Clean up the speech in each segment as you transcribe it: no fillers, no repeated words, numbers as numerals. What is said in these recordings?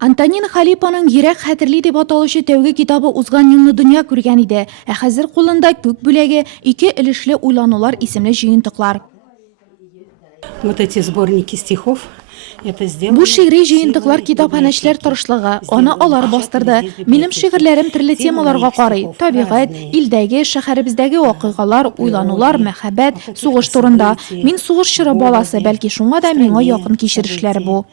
Антонина Халипаның «Йөрәк хәтерли» дип аталучы тәүге китабы узган елны дөнья күргән иде. Ә хәзер кулында күк бүләге, 2 өлешле уйланулар исемле җыентыклар. Вот эти сборники стихов. Бу шигъри җыентыклар китапханәчеләр тырышлыгы, аны алар бастырды. Минем шигырьләрем төрле темаларга карый. Табигать, илдәге, шәһәребездәге вакыйгалар, уйланулар, мәхәббәт, сугыш турында. Мин сугыш чоры баласы, бәлки шуңа да миңа якын кичерешләр бу.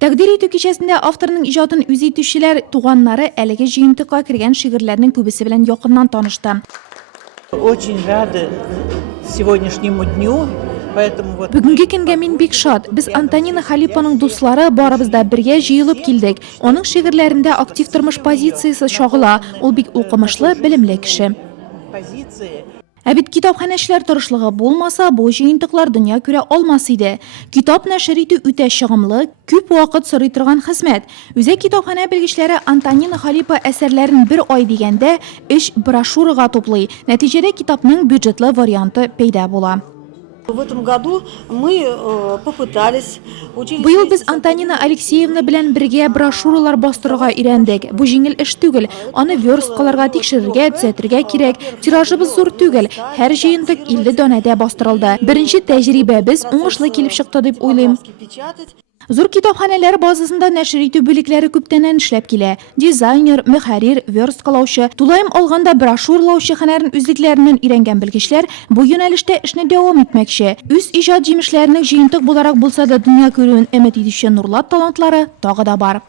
Тәкъдир итү кичәсендә авторның иҗатын үз итүчеләр, туганнары әлеге җыентыкка кергән шигырьләрнең күбесе белән якыннан танышты. Очень рада сегодняшнему дню. Бүгенге көнгә мин бик шат. Без Антонина Халипаның дуслары барыбыз да бергә җыелып килдек. Аның шигырьләрендә актив тормыш позициясе чагыла. Ул бик укымышлы, белемле кеше. Ә бит китапханәчеләр тырышлыгы булмаса, бу җыентыклар дөнья күрә алмас иде. Китап нәшер итү үтә чыгымлы, күп вакыт сорый торган хезмәт. Үзе китапханә белгечләре Антонина Халипа әсәрләрен бер ай дигәндә 3 брошюрага туплый. Нәтиҗәдә китапның бюджетлы варианты пәйда була. В этом году мы попытались... Быел без Антонина Алексеевна белән бергә брошюралар бастырырга өйрәндек. Бу җиңел эш түгел. Аны версткаларга тикшерергә, төзәтергә кирәк. Тиражыбыз зур түгел. Һәр җыентык 50 данәдә бастырылды. Беренче тәҗрибәбез уңышлы килеп чыкты дип уйлыйм. Зур китапханәләр базасында нәшер итү бүлекләре күптәннән эшләп килә. Дизайнер, мөхәррир, версткалаучы, тулаем алганда брошюрлаучы һөнәрен үзлекләреннән өйрәнгән белгечләр бу юнәлештә эшне дәвам итмәкче. Үз иҗат җимешләренең җыентык буларак булса да дөнья күрүен өмет итүче нурлат талантлары тагы да бар.